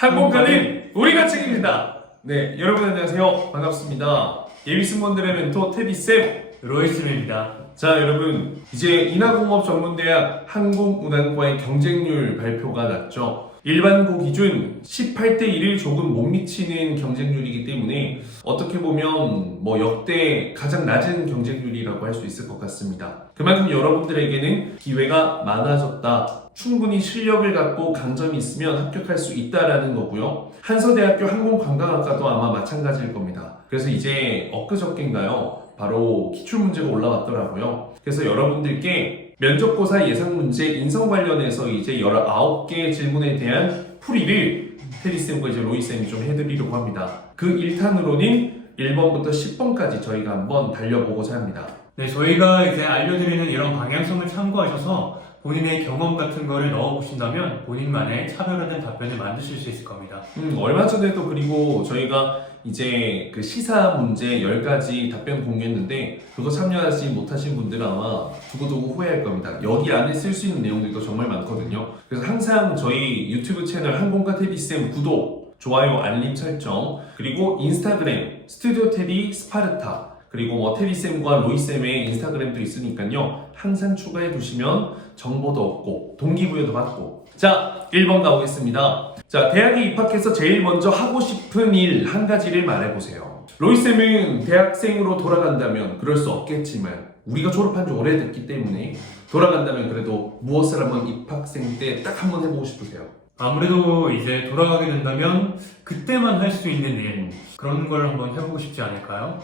항공가는 우리가 책임진다. 네, 여러분 안녕하세요. 반갑습니다. 예비승무원들의 멘토 테디쌤 로이스입니다. 자, 여러분 이제 인하공업전문대학 항공운항과의 경쟁률 발표가 났죠. 일반고 기준 18대 1을 조금 못 미치는 경쟁률이기 때문에 어떻게 보면 역대 가장 낮은 경쟁률이라고 할 수 있을 것 같습니다. 그만큼 여러분들에게는 기회가 많아졌다. 충분히 실력을 갖고 강점이 있으면 합격할 수 있다라는 거고요. 한서대학교 항공관광학과도 아마 마찬가지일 겁니다. 그래서 이제 엊그저께인가요? 바로 기출문제가 올라왔더라고요. 그래서 여러분들께 면접고사 예상문제 인성 관련해서 이제 19개 질문에 대한 풀이를 테디쌤과 이제 로이쌤이 좀 해드리려고 합니다. 그 1탄으로는 1번부터 10번까지 저희가 한번 달려보고자 합니다. 네, 저희가 이제 알려드리는 이런 방향성을 참고하셔서 본인의 경험 같은 거를 넣어보신다면 본인만의 차별화된 답변을 만드실 수 있을 겁니다. 얼마 전에도 그리고 저희가 이제 그 시사 문제 10가지 답변 공유했는데 그거 참여하지 못하신 분들은 아마 두고두고 후회할 겁니다. 여기 안에 쓸 수 있는 내용들도 정말 많거든요. 그래서 항상 저희 유튜브 채널 항공가 테디쌤 구독, 좋아요, 알림 설정, 그리고 인스타그램 스튜디오 테디 스파르타, 그리고 테디쌤과 로이쌤의 인스타그램도 있으니까요. 항상 추가해 두시면 정보도 얻고 동기부여도 받고. 자, 1번 가보겠습니다. 자, 대학에 입학해서 제일 먼저 하고 싶은 일 한 가지를 말해보세요. 로이쌤은 대학생으로 돌아간다면 그럴 수 없겠지만 우리가 졸업한 지 오래됐기 때문에 돌아간다면 그래도 무엇을 한번 입학생 때 딱 한번 해보고 싶으세요? 아무래도 이제 돌아가게 된다면 그때만 할 수 있는 일 그런 걸 한번 해보고 싶지 않을까요?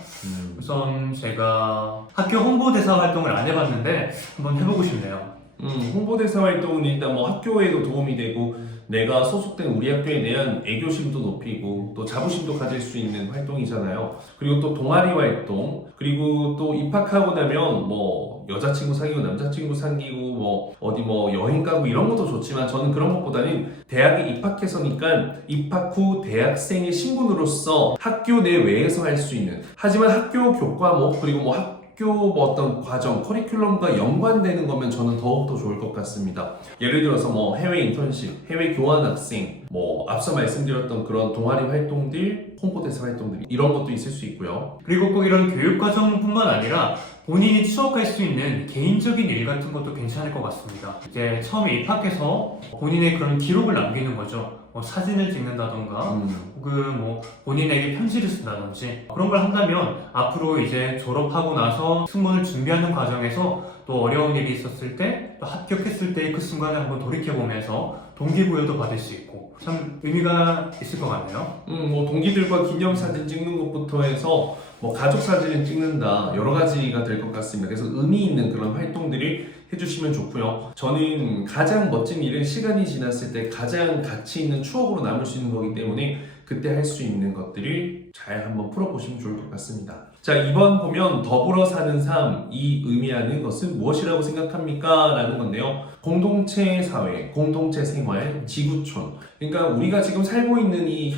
우선 제가 학교 홍보대사 활동을 안 해봤는데 한번 해보고 싶네요. 홍보대사 활동은 일단 학교에도 도움이 되고 내가 소속된 우리 학교에 대한 애교심도 높이고 또 자부심도 가질 수 있는 활동이잖아요. 그리고 또 동아리 활동, 그리고 또 입학하고 나면 여자친구 사귀고 남자친구 사귀고 어디 여행 가고 이런 것도 좋지만 저는 그런 것보다는 대학에 입학해서니까 입학 후 대학생의 신분으로서 학교 내외에서 할 수 있는, 하지만 학교 교과목 그리고 학교 어떤 과정, 커리큘럼과 연관되는 거면 저는 더욱더 좋을 것 같습니다. 예를 들어서 해외 인턴십, 해외 교환 학생, 앞서 말씀드렸던 그런 동아리 활동들, 홍보대사 활동들 이런 것도 있을 수 있고요. 그리고 꼭 이런 교육과정뿐만 아니라 본인이 추억할 수 있는 개인적인 일 같은 것도 괜찮을 것 같습니다. 이제 처음에 입학해서 본인의 그런 기록을 남기는 거죠. 사진을 찍는다던가 혹은 본인에게 편지를 쓴다든지 그런 걸 한다면 앞으로 이제 졸업하고 나서 승무원을 준비하는 과정에서 또 어려운 일이 있었을 때 또 합격했을 때 그 순간을 한번 돌이켜보면서 동기부여도 받을 수 있고 참 의미가 있을 것 같네요. 동기들과 기념사진 찍는 것부터 해서 가족 사진을 찍는다 여러 가지가 될 것 같습니다. 그래서 의미 있는 그런 활동들을 해주시면 좋고요. 저는 가장 멋진 일은 시간이 지났을 때 가장 가치 있는 추억으로 남을 수 있는 거기 때문에 그때 할 수 있는 것들을 잘 한번 풀어보시면 좋을 것 같습니다. 자, 2번 보면 더불어 사는 삶이 의미하는 것은 무엇이라고 생각합니까? 라는 건데요. 공동체 사회, 공동체 생활, 지구촌. 그러니까 우리가 지금 살고 있는 이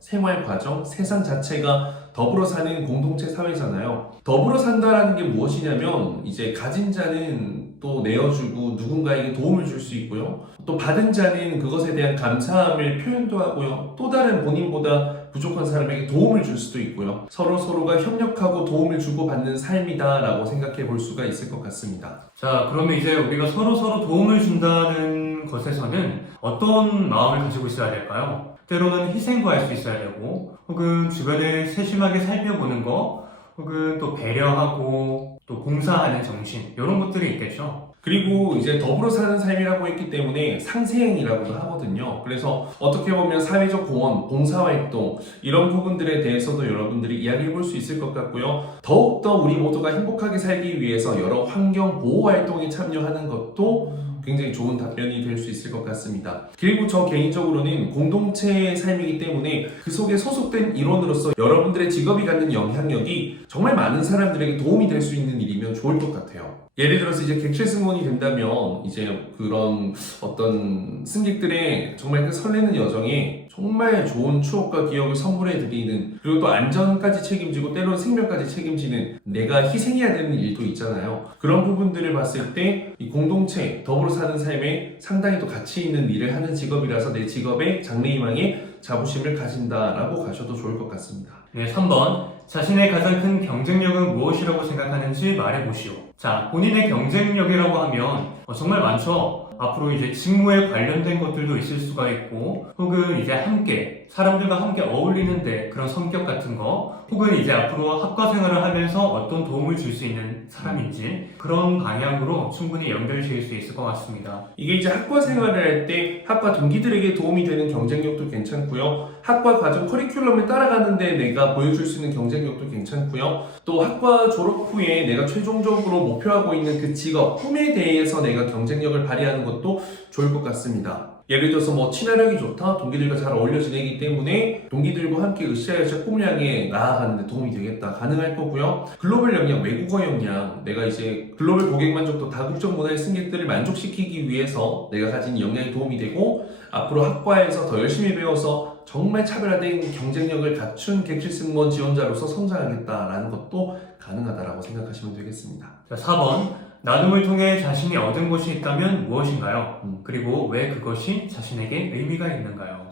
생활 과정, 세상 자체가 더불어 사는 공동체 사회잖아요. 더불어 산다라는 게 무엇이냐면 이제 가진 자는 또 내어주고 누군가에게 도움을 줄 수 있고요. 또 받은 자는 그것에 대한 감사함을 표현도 하고요. 또 다른 본인보다 부족한 사람에게 도움을 줄 수도 있고요. 서로가 협력하고 도움을 주고받는 삶이다라고 생각해 볼 수가 있을 것 같습니다. 자, 그러면 이제 우리가 서로 도움을 준다는 것에서는 어떤 마음을 가지고 있어야 될까요? 때로는 희생도 할 수 있어야 되고 혹은 주변을 세심하게 살펴보는 거 혹은 또 배려하고 또 봉사하는 정신 이런 것들이 있겠죠. 그리고 이제 더불어 사는 삶이라고 했기 때문에 상생이라고도 하거든요. 그래서 어떻게 보면 사회적 공헌, 봉사활동 이런 부분들에 대해서도 여러분들이 이야기해 볼 수 있을 것 같고요. 더욱더 우리 모두가 행복하게 살기 위해서 여러 환경 보호 활동에 참여하는 것도 굉장히 좋은 답변이 될 수 있을 것 같습니다. 그리고 저 개인적으로는 공동체의 삶이기 때문에 그 속에 소속된 일원으로서 여러분들의 직업이 갖는 영향력이 정말 많은 사람들에게 도움이 될 수 있는 일이면 좋을 것 같아요. 예를 들어서 이제 객실 승무원이 된다면 이제 그런 어떤 승객들의 정말 그 설레는 여정에 정말 좋은 추억과 기억을 선물해드리는, 그리고 또 안전까지 책임지고 때로는 생명까지 책임지는 내가 희생해야 되는 일도 있잖아요. 그런 부분들을 봤을 때 이 공동체, 더불어 사는 삶에 상당히 또 가치 있는 일을 하는 직업이라서 내 직업에 장래희망에 자부심을 가진다라고 가셔도 좋을 것 같습니다. 네, 3번. 자신의 가장 큰 경쟁력은 무엇이라고 생각하는지 말해보시오. 자, 본인의 경쟁력이라고 하면 정말 많죠. 앞으로 이제 직무에 관련된 것들도 있을 수가 있고, 혹은 이제 함께 사람들과 함께 어울리는데 그런 성격 같은 거, 혹은 이제 앞으로 학과 생활을 하면서 어떤 도움을 줄 수 있는 사람인지 그런 방향으로 충분히 연결지을 수 있을 것 같습니다. 이게 이제 학과 생활을 할 때 학과 동기들에게 도움이 되는 경쟁력도 괜찮고요. 학과 과정 커리큘럼을 따라가는데 내가 보여줄 수 있는 경쟁력도 괜찮고요. 또 학과 졸업 후에 내가 최종적으로 목표하고 있는 그 직업, 꿈에 대해서 내가 경쟁력을 발휘하는 것도 좋을 것 같습니다. 예를 들어서 뭐 친화력이 좋다, 동기들과 잘 어울려 지내기 때문에 동기들과 함께 으쌰으쌰 꿈을 향해 나아가는 데 도움이 되겠다, 가능할 거고요. 글로벌 역량, 외국어 역량, 내가 이제 글로벌 고객 만족도, 다국적 문화의 승객들을 만족시키기 위해서 내가 가진 역량이 도움이 되고, 앞으로 학과에서 더 열심히 배워서 정말 차별화된 경쟁력을 갖춘 객실 승무원 지원자로서 성장하겠다라는 것도 가능하다라고 생각하시면 되겠습니다. 자, 4번. 나눔을 통해 자신이 얻은 것이 있다면 무엇인가요? 그리고 왜 그것이 자신에게 의미가 있는가요?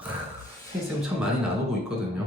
쌤 참 많이 나누고 있거든요.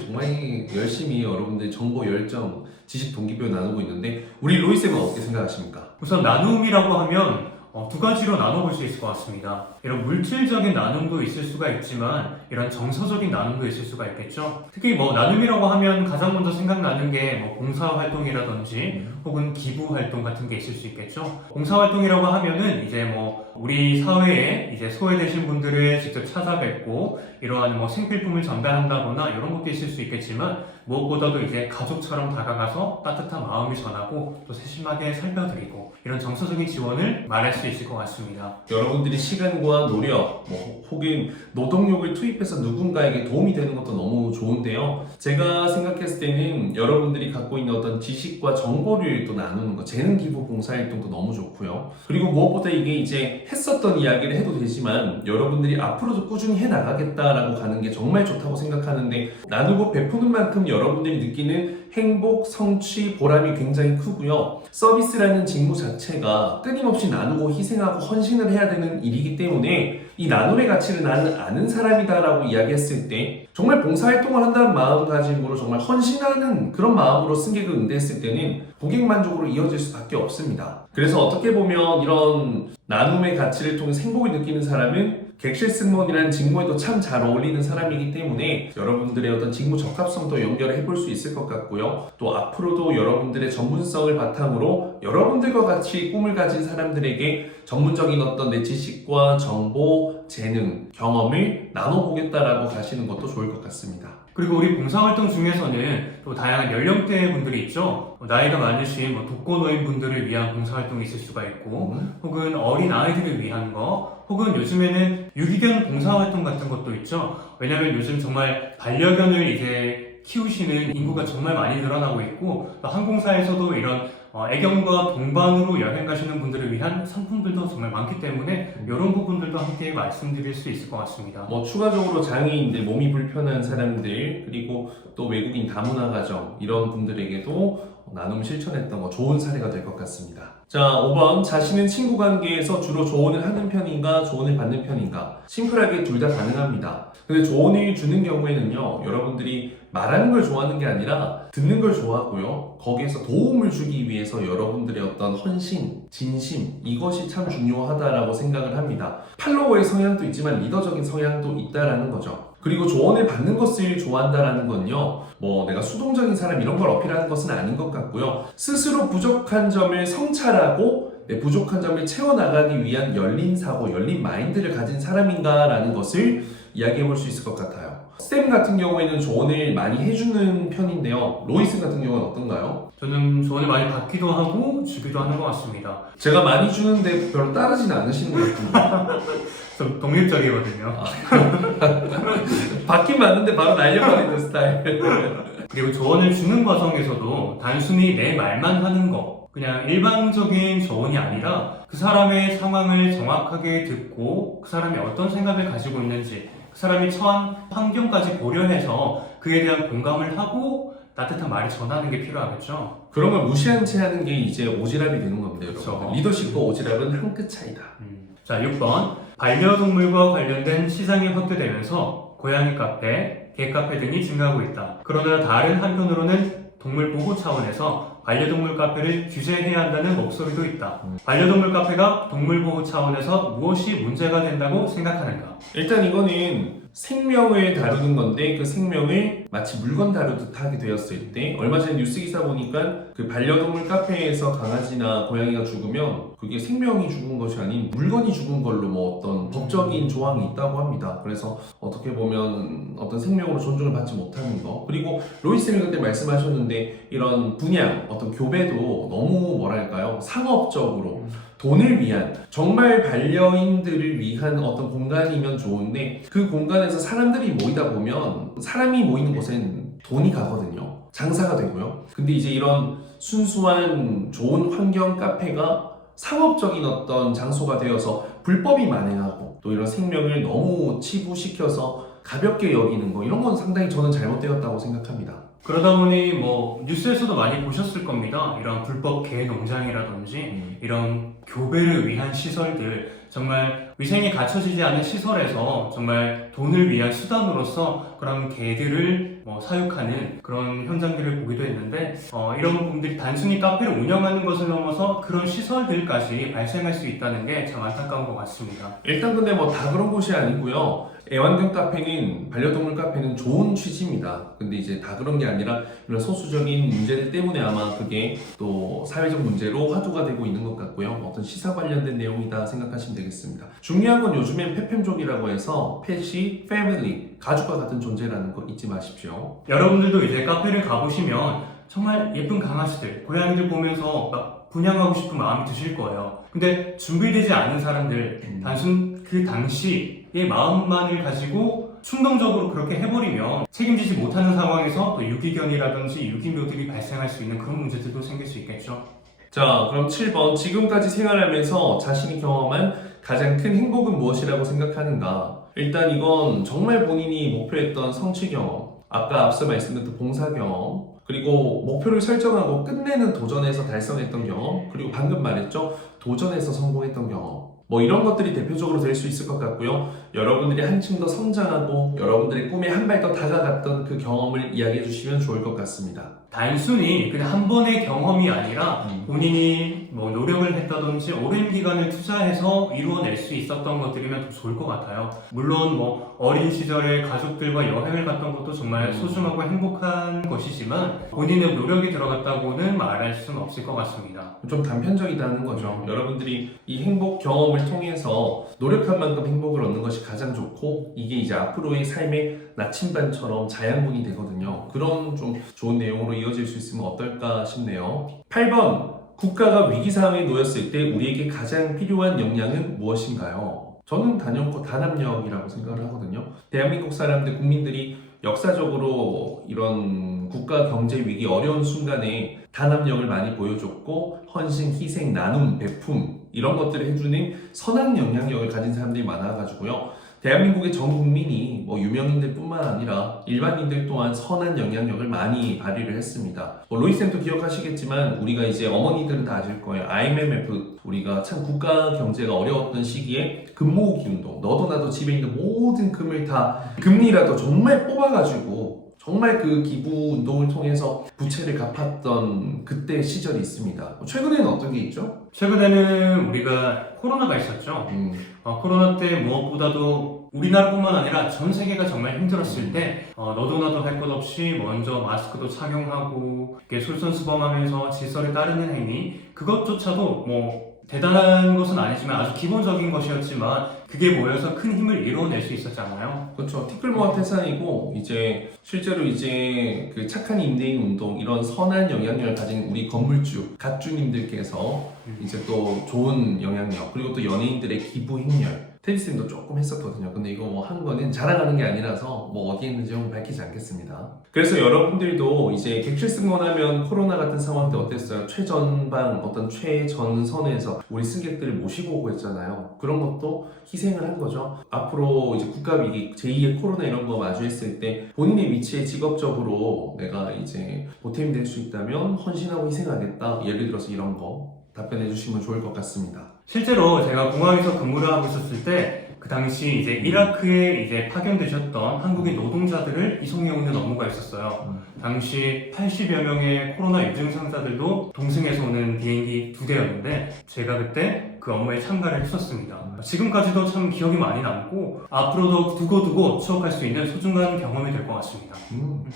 정말 열심히 여러분들 정보 열정, 지식 동기부여 나누고 있는데, 우리 로이쌤은 어떻게 생각하십니까? 우선 나눔이라고 하면 두 가지로 나눠볼 수 있을 것 같습니다. 이런 물질적인 나눔도 있을 수가 있지만 이런 정서적인 나눔도 있을 수가 있겠죠. 특히 뭐 나눔이라고 하면 가장 먼저 생각나는 게 뭐 봉사활동이라든지 혹은 기부활동 같은 게 있을 수 있겠죠. 봉사활동이라고 하면은 이제 뭐 우리 사회에 이제 소외되신 분들을 직접 찾아뵙고 이러한 뭐 생필품을 전달한다거나 이런 것도 있을 수 있겠지만, 무엇보다도 이제 가족처럼 다가가서 따뜻한 마음을 전하고 또 세심하게 살펴드리고 이런 정서적인 지원을 말할 수 있을 것 같습니다. 여러분들이 시간과 노력, 혹은 노동력을 투입해서 누군가에게 도움이 되는 것도 너무 좋은데요. 제가 생각했을 때는 여러분들이 갖고 있는 어떤 지식과 정보를 또 나누는 것, 재능 기부 봉사활동도 너무 좋고요. 그리고 무엇보다 이게 이제 했었던 이야기를 해도 되지만 여러분들이 앞으로도 꾸준히 해나가겠다라고 가는 게 정말 좋다고 생각하는데, 나누고 베푸는 만큼 여러분들이 느끼는 행복, 성취, 보람이 굉장히 크고요. 서비스라는 직무 자체가 끊임없이 나누고 희생하고 헌신을 해야 되는 일이기 때문에 이 나눔의 가치를 나는 아는 사람이다라고 이야기했을 때, 정말 봉사활동을 한다는 마음가짐으로 정말 헌신하는 그런 마음으로 승객을 응대했을 때는 고객 만족으로 이어질 수밖에 없습니다. 그래서 어떻게 보면 이런 나눔의 가치를 통해 행복을 느끼는 사람은 객실 승무원이라는 직무에도 참 잘 어울리는 사람이기 때문에 여러분들의 어떤 직무 적합성도 연결을 해볼 수 있을 것 같고요. 또 앞으로도 여러분들의 전문성을 바탕으로 여러분들과 같이 꿈을 가진 사람들에게 전문적인 어떤 내 지식과 정보, 재능, 경험을 나눠보겠다라고 가시는 것도 좋을 것 같습니다. 그리고 우리 봉사활동 중에서는 또 다양한 연령대의 분들이 있죠. 나이가 많으신 독거노인 분들을 위한 봉사활동이 있을 수가 있고, 혹은 어린 아이들을 위한 거, 혹은 요즘에는 유기견 봉사활동 같은 것도 있죠. 왜냐면 요즘 정말 반려견을 이제 키우시는 인구가 정말 많이 늘어나고 있고, 또 항공사에서도 이런 애견과 동반으로 여행 가시는 분들을 위한 상품들도 정말 많기 때문에 이런 부분들도 함께 말씀드릴 수 있을 것 같습니다. 추가적으로 장애인들, 몸이 불편한 사람들, 그리고 또 외국인 다문화 가정, 이런 분들에게도 나눔 실천했던 거 좋은 사례가 될 것 같습니다. 자, 5번. 자신은 친구 관계에서 주로 조언을 하는 편인가, 조언을 받는 편인가? 심플하게 둘 다 가능합니다. 근데 조언을 주는 경우에는요, 여러분들이 말하는 걸 좋아하는 게 아니라 듣는 걸 좋아하고요. 거기에서 도움을 주기 위해서 여러분들의 어떤 헌신, 진심, 이것이 참 중요하다라고 생각을 합니다. 팔로워의 성향도 있지만 리더적인 성향도 있다라는 거죠. 그리고 조언을 받는 것을 좋아한다라는 건요, 내가 수동적인 사람 이런 걸 어필하는 것은 아닌 것 같고요. 스스로 부족한 점을 성찰하고 내 부족한 점을 채워나가기 위한 열린 사고, 열린 마인드를 가진 사람인가라는 것을 이야기해 볼 수 있을 것 같아요. 쌤 같은 경우에는 조언을 많이 해주는 편인데요. 로이스 같은 경우는 어떤가요? 저는 조언을 많이 받기도 하고 주기도 하는 것 같습니다. 제가 많이 주는데 별로 따르지는 않으시는 것 같은데. 좀 독립적이거든요. 받긴 받는데 바로 날려버리는 스타일. 그리고 조언을 주는 과정에서도 단순히 내 말만 하는 거, 그냥 일반적인 조언이 아니라 그 사람의 상황을 정확하게 듣고 그 사람이 어떤 생각을 가지고 있는지, 그 사람이 처한 환경까지 고려해서 그에 대한 공감을 하고 따뜻한 말을 전하는 게 필요하겠죠. 그런 걸 무시한 채 하는 게 이제 오지랖이 되는 겁니다. 그렇죠. 여러분. 리더십과 오지랖은 한 끗 차이다. 자, 6번. 반려동물과 관련된 시장이 확대되면서 고양이 카페, 개 카페 등이 증가하고 있다. 그러나 다른 한편으로는 동물 보호 차원에서 반려동물 카페를 규제해야 한다는 목소리도 있다. 반려동물 카페가 동물 보호 차원에서 무엇이 문제가 된다고 생각하는가? 일단 이거는 생명을 다루는 건데 그 생명을 마치 물건 다루듯 하게 되었을 때 얼마 전에 뉴스 기사 보니까 그 반려동물 카페에서 강아지나 고양이가 죽으면 그게 생명이 죽은 것이 아닌 물건이 죽은 걸로 뭐 어떤 법적인 조항이 있다고 합니다. 그래서 어떻게 보면 어떤 생명으로 존중을 받지 못하는 거, 그리고 로이스님 그때 말씀하셨는데 이런 분양, 어떤 교배도 너무 뭐랄까요, 상업적으로 돈을 위한, 정말 반려인들을 위한 어떤 공간이면 좋은데 그 공간에서 사람들이 모이다 보면 사람이 모이는 곳엔 돈이 가거든요. 장사가 되고요. 근데 이제 이런 순수한 좋은 환경 카페가 상업적인 어떤 장소가 되어서 불법이 만행하고 또 이런 생명을 너무 치부시켜서 가볍게 여기는 거, 이런 건 상당히 저는 잘못되었다고 생각합니다. 그러다 보니 뭐 뉴스에서도 많이 보셨을 겁니다. 이런 불법 개 농장이라든지 이런 교배를 위한 시설들, 정말 위생이 갖춰지지 않은 시설에서 정말 돈을 위한 수단으로서 그런 개들을 사육하는 그런 현장들을 보기도 했는데, 이런 분들이 단순히 카페를 운영하는 것을 넘어서 그런 시설들까지 발생할 수 있다는 게 참 안타까운 것 같습니다. 일단 근데 뭐 다 그런 곳이 아니고요. 애완견 카페는, 반려동물 카페는 좋은 취지입니다. 근데 이제 다 그런 게 아니라 이런 소수적인 문제들 때문에 아마 그게 또 사회적 문제로 화두가 되고 있는 것 같고요. 어떤 시사 관련된 내용이다 생각하시면 되겠습니다. 중요한 건 요즘엔 펫팸족이라고 해서 펫이 패밀리, 가족과 같은 존재라는 거 잊지 마십시오. 여러분들도 이제 카페를 가보시면 정말 예쁜 강아지들, 고양이들 보면서 막 분양하고 싶은 마음이 드실 거예요. 근데 준비되지 않은 사람들, 단순 그 당시의 마음만을 가지고 충동적으로 그렇게 해버리면 책임지지 못하는 상황에서 또 유기견이라든지 유기묘들이 발생할 수 있는 그런 문제들도 생길 수 있겠죠. 자, 그럼 7번. 지금까지 생활하면서 자신이 경험한 가장 큰 행복은 무엇이라고 생각하는가? 일단 이건 정말 본인이 목표했던 성취 경험, 아까 앞서 말씀드렸던 봉사 경험, 그리고 목표를 설정하고 끝내는 도전에서 달성했던 경험, 그리고 방금 말했죠, 도전에서 성공했던 경험, 뭐 이런 것들이 대표적으로 될 수 있을 것 같고요. 여러분들이 한층 더 성장하고 여러분들의 꿈에 한 발 더 다가갔던 그 경험을 이야기해 주시면 좋을 것 같습니다. 단순히 그냥 한 번의 경험이 아니라 본인이 노력을 했다든지 오랜 기간을 투자해서 이루어낼 수 있었던 것들이면 더 좋을 것 같아요. 물론 어린 시절에 가족들과 여행을 갔던 것도 정말 소중하고 행복한 것이지만 본인의 노력이 들어갔다고는 말할 수는 없을 것 같습니다. 좀 단편적이다는 거죠. 여러분들이 이 행복 경험을 통해서 노력한 만큼 행복을 얻는 것이 가장 좋고, 이게 이제 앞으로의 삶의 나침반처럼 자양분이 되거든요. 그런 좀 좋은 내용으로 이어질 수 있으면 어떨까 싶네요. 8번. 국가가 위기 상황에 놓였을 때 우리에게 가장 필요한 역량은 무엇인가요? 저는 단합력이라고 생각을 하거든요. 대한민국 사람들, 국민들이 역사적으로 이런 국가 경제 위기 어려운 순간에 단합력을 많이 보여줬고, 헌신, 희생, 나눔, 베품 이런 것들을 해주는 선한 영향력을 가진 사람들이 많아가지고요. 대한민국의 전 국민이 유명인들 뿐만 아니라 일반인들 또한 선한 영향력을 많이 발휘를 했습니다. 로이쌤도 기억하시겠지만 우리가 이제 어머니들은 다 아실 거예요. IMF, 우리가 참 국가 경제가 어려웠던 시기에 금 모으기 운동, 너도 나도 집에 있는 모든 금을 다 금리라도 정말 뽑아가지고 정말 그 기부 운동을 통해서 부채를 갚았던 그때 시절이 있습니다. 최근에는 어떤 게 있죠? 최근에는 우리가 코로나가 있었죠. 코로나 때 무엇보다도 우리나라뿐만 아니라 전 세계가 정말 힘들었을 때 너도 나도 할 것 없이 먼저 마스크도 착용하고 솔선수범하면서 질서를 따르는 행위, 그것조차도 대단한 것은 아니지만 아주 기본적인 것이었지만 그게 모여서 큰 힘을 이뤄낼 수 있었잖아요. 그렇죠. 티끌모아 태산이고, 이제 실제로 이제 그 착한 임대인 운동, 이런 선한 영향력을 가진 우리 건물주, 갓주님들께서 이제 또 좋은 영향력, 그리고 또 연예인들의 기부 행렬, 테니스도 조금 했었거든요. 근데 이거 뭐 한 거는 자랑하는 게 아니라서 뭐 어디 있는지 밝히지 않겠습니다. 그래서 여러분들도 이제 객실 승무원하면 코로나 같은 상황 때 어땠어요? 최전방 어떤 최전선에서 우리 승객들을 모시고 오고 했잖아요. 그런 것도 희생을 한 거죠. 앞으로 이제 국가위기 제2의 코로나 이런 거 마주했을 때 본인의 위치에 직업적으로 내가 이제 보탬이 될 수 있다면 헌신하고 희생하겠다. 예를 들어서 이런 거 답변해 주시면 좋을 것 같습니다. 실제로 제가 공항에서 근무를 하고 있었을 때 그 당시 이제 이라크에 이제 파견되셨던 한국인 노동자들을 이송해오는 업무가 있었어요. 당시 80여 명의 코로나 유증상자들도 동승해서 오는 비행기 2대였는데 제가 그때 그 업무에 참가를 했었습니다. 지금까지도 참 기억이 많이 남고 앞으로도 두고두고 추억할 수 있는 소중한 경험이 될 것 같습니다.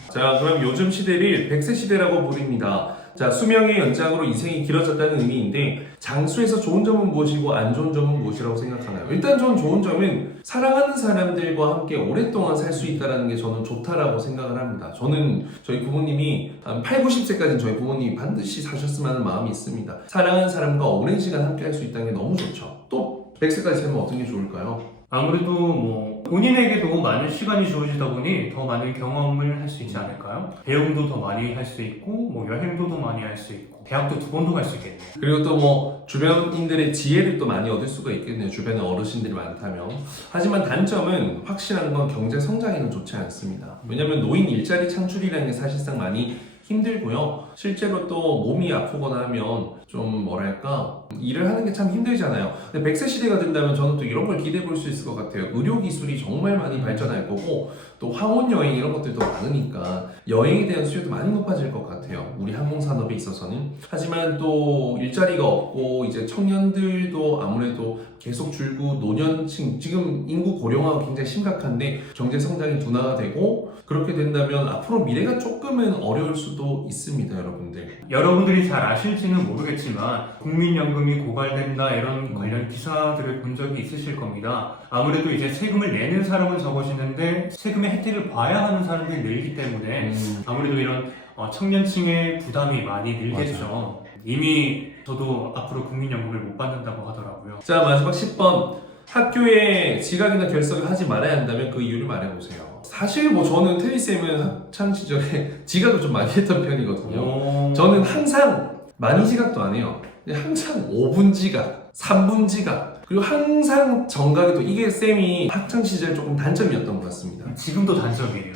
자, 그럼 요즘 시대를 100세 시대라고 부릅니다. 자, 수명의 연장으로 인생이 길어졌다는 의미인데 장수에서 좋은 점은 무엇이고 안 좋은 점은 무엇이라고 생각하나요? 일단 저는 좋은 점은 사랑하는 사람들과 함께 오랫동안 살 수 있다는 게 저는 좋다라고 생각을 합니다. 저는 저희 부모님이 한 8, 90세까지는 저희 부모님이 반드시 사셨으면 하는 마음이 있습니다. 사랑하는 사람과 오랜 시간 함께 할 수 있다는 게 너무 좋죠. 또 100세까지 살면 어떤 게 좋을까요? 아무래도 뭐 본인에게도 많은 시간이 주어지다 보니 더 많은 경험을 할 수 있지 않을까요? 배움도 더 많이 할 수 있고 뭐 여행도 더 많이 할 수 있고 대학도 2번도 갈 수 있겠네요. 그리고 또 뭐 주변인들의 지혜를 또 많이 얻을 수가 있겠네요. 주변에 어르신들이 많다면. 하지만 단점은 확실한 건 경제 성장에는 좋지 않습니다. 왜냐하면 노인 일자리 창출이라는 게 사실상 많이 힘들고요. 실제로 또 몸이 아프거나 하면 좀 뭐랄까 일을 하는 게 참 힘들잖아요. 근데 100세 시대가 된다면 저는 또 이런 걸 기대해 볼 수 있을 것 같아요. 의료 기술이 정말 많이 발전할 거고 또 황혼 여행 이런 것들도 많으니까 여행에 대한 수요도 많이 높아질 것 같아요. 우리 항공산업에 있어서는. 하지만 또 일자리가 없고 이제 청년들도 아무래도 계속 줄고 노년층 지금 인구 고령화가 굉장히 심각한데 경제 성장이 둔화가 되고 그렇게 된다면 앞으로 미래가 조금은 어려울 수도 있습니다, 여러분들. 여러분들이 잘 아실지는 모르겠지만 국민연금이 고갈된다 이런 관련 기사들을 본 적이 있으실 겁니다. 아무래도 이제 세금을 내는 사람은 적어지는데 세금의 혜택을 봐야 하는 사람들이 늘기 때문에 아무래도 이런 청년층의 부담이 많이 늘겠죠. 맞아요. 이미 저도 앞으로 국민연금을 못 받는다고 하더라고요. 자, 마지막 10번. 학교에 지각이나 결석을 하지 말아야 한다면 그 이유를 말해보세요. 사실 뭐 저는 테니쌤은 학창 시절에 지각을 좀 많이 했던 편이거든요. 저는 항상 많이 지각도 안 해요. 그냥 항상 5분 지각, 3분 지각, 그리고 항상 정각에도 이게 쌤이 학창 시절 조금 단점이었던 것 같습니다. 지금도 단점이에요.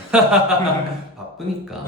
바쁘니까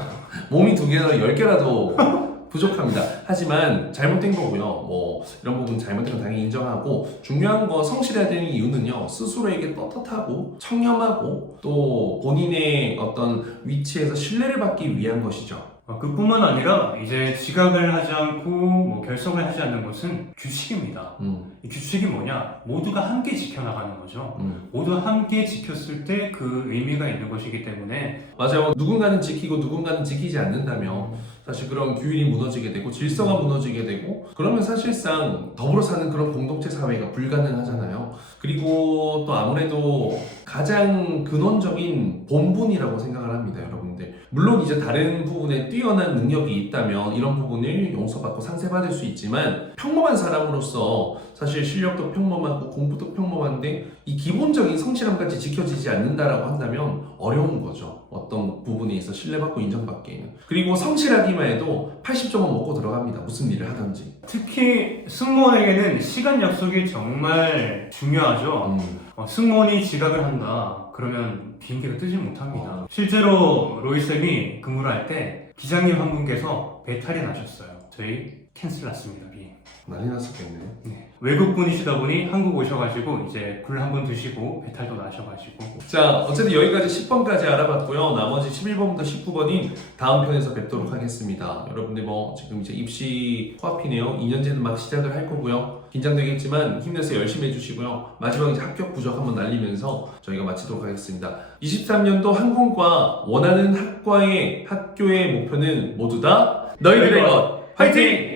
몸이 2개나 10개라도 부족합니다. 하지만 잘못된 거고요. 뭐 이런 부분 잘못된 건 당연히 인정하고 중요한 건 성실해야 되는 이유는요. 스스로에게 떳떳하고 청렴하고 또 본인의 어떤 위치에서 신뢰를 받기 위한 것이죠. 그뿐만 아니라 이제 지각을 하지 않고 뭐 결석을 하지 않는 것은 규칙입니다. 이 규칙이 뭐냐? 모두가 함께 지켜나가는 거죠. 모두 함께 지켰을 때 그 의미가 있는 것이기 때문에 맞아요. 누군가는 지키고 누군가는 지키지 않는다면 사실 그런 규율이 무너지게 되고 질서가 무너지게 되고 그러면 사실상 더불어 사는 그런 공동체 사회가 불가능하잖아요. 그리고 또 아무래도 가장 근원적인 본분이라고 생각을 합니다, 여러분들. 물론 이제 다른 부분에 뛰어난 능력이 있다면 이런 부분을 용서받고 상세받을 수 있지만 평범한 사람으로서 사실 실력도 평범하고 공부도 평범한데 이 기본적인 성실함까지 지켜지지 않는다라고 한다면 어려운 거죠. 어떤 부분에 있어 신뢰받고 인정받기에는. 그리고 성실하기만 해도 80점은 먹고 들어갑니다. 무슨 일을 하든지. 특히 승무원에게는 시간 약속이 정말 중요하죠. 승무원이 지각을 한다. 그러면 비행기가 뜨지 못합니다. 실제로 로이쌤이 근무를 할 때 기장님 한 분께서 배탈이 나셨어요. 저희 캔슬 났습니다, 비행. 난리 났었겠네. 네. 외국 분이시다 보니 한국 오셔가지고 이제 굴 한 번 드시고 배탈도 나셔가지고. 자, 어쨌든 여기까지 10번까지 알아봤고요. 나머지 11번부터 19번인 다음 편에서 뵙도록 하겠습니다. 여러분들 뭐 지금 이제 입시 코앞이네요. 2년제는 막 시작을 할 거고요. 긴장되겠지만 힘내서 열심히 해주시고요. 마지막에 이제 합격 부적 한번 날리면서 저희가 마치도록 하겠습니다. 23년도 항공과 원하는 학과의 학교의 목표는 모두 다 너희들의 것! 화이팅!